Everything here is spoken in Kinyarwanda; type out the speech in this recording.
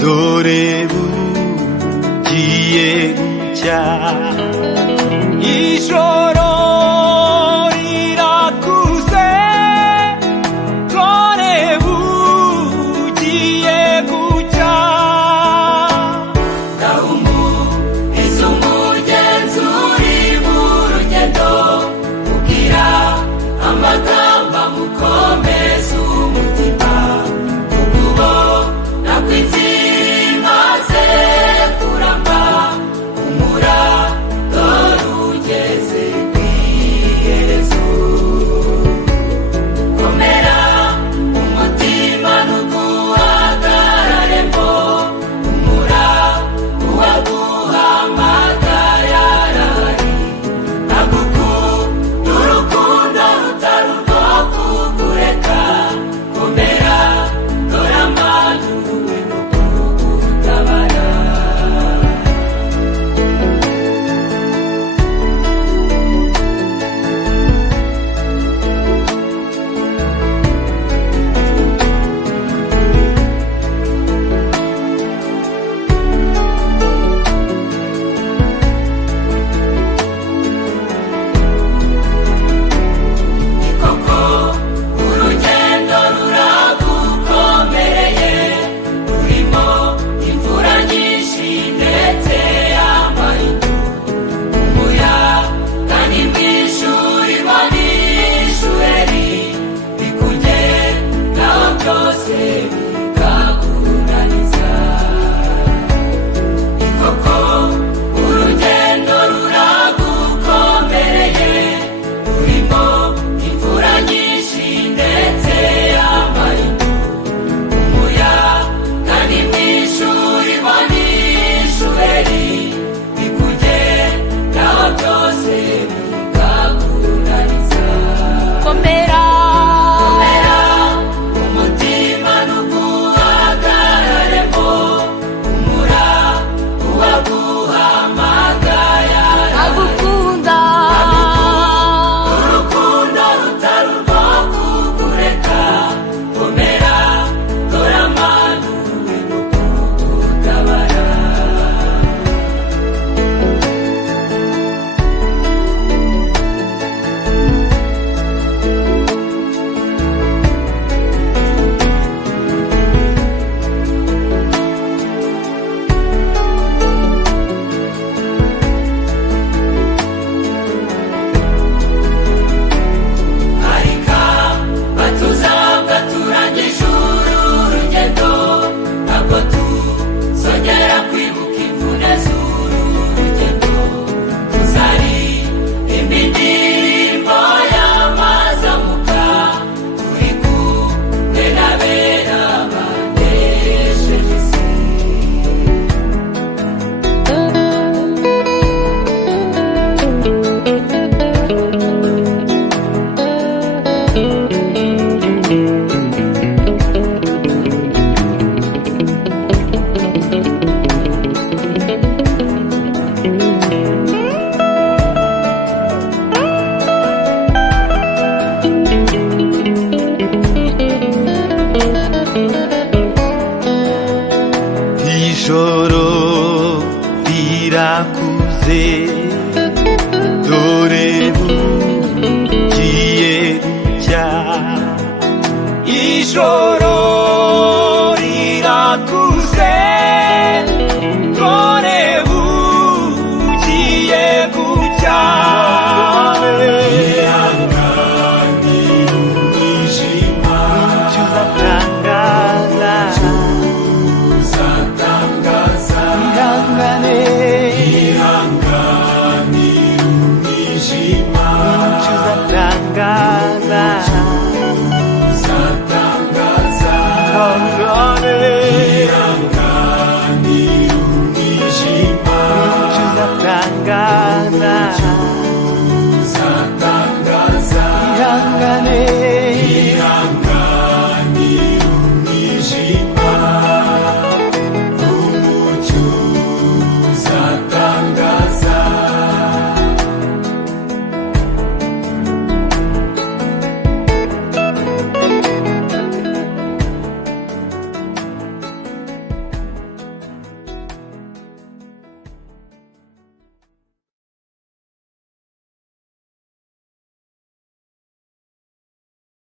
dore bugiye gucya ijoro rirakuze dore bugiye gucya gahumuriza umugenzi uri mu rugendo ubwira amagambo amukomeza umutima kuko nakwinzira maze kuramba umura dore ugeze ku iherezo komera umutima ntuguhagararemo umura uwaguhamagaye arahari agukunda urukundo rutari urwo kukureka komera dore amanyuwe no kugutabara koko urugendo ruragukomereye rurimo imvura nyinshi ndetse y'amahindu umuyaga ni mwinshi urimo n'ishuheri bikugeraho byose bikakunaniza koko urugendo ruragukomereye rurimo imvura nyinshi ndetse y'amahindu umuyaga ni mwinshi urimo n'ishuheri bikugeraho byose bikakunaniza komera umutima ntuguhagararemo umura uwaguhamagaye agukunda urukundo rutari urwo kukureka komera dore amanuwe no kugutabara arika batuzabwa turangije uru rugendo ntabwo tuzongera kwibuka imvune z'uru rugendo tuzaririmba indirimbo y'amazamuka turi kumwe n'abera banesheje isi ijoro rirakuze dore bugiye gucya ijoro rirakuze dore bugiye gucya ihangane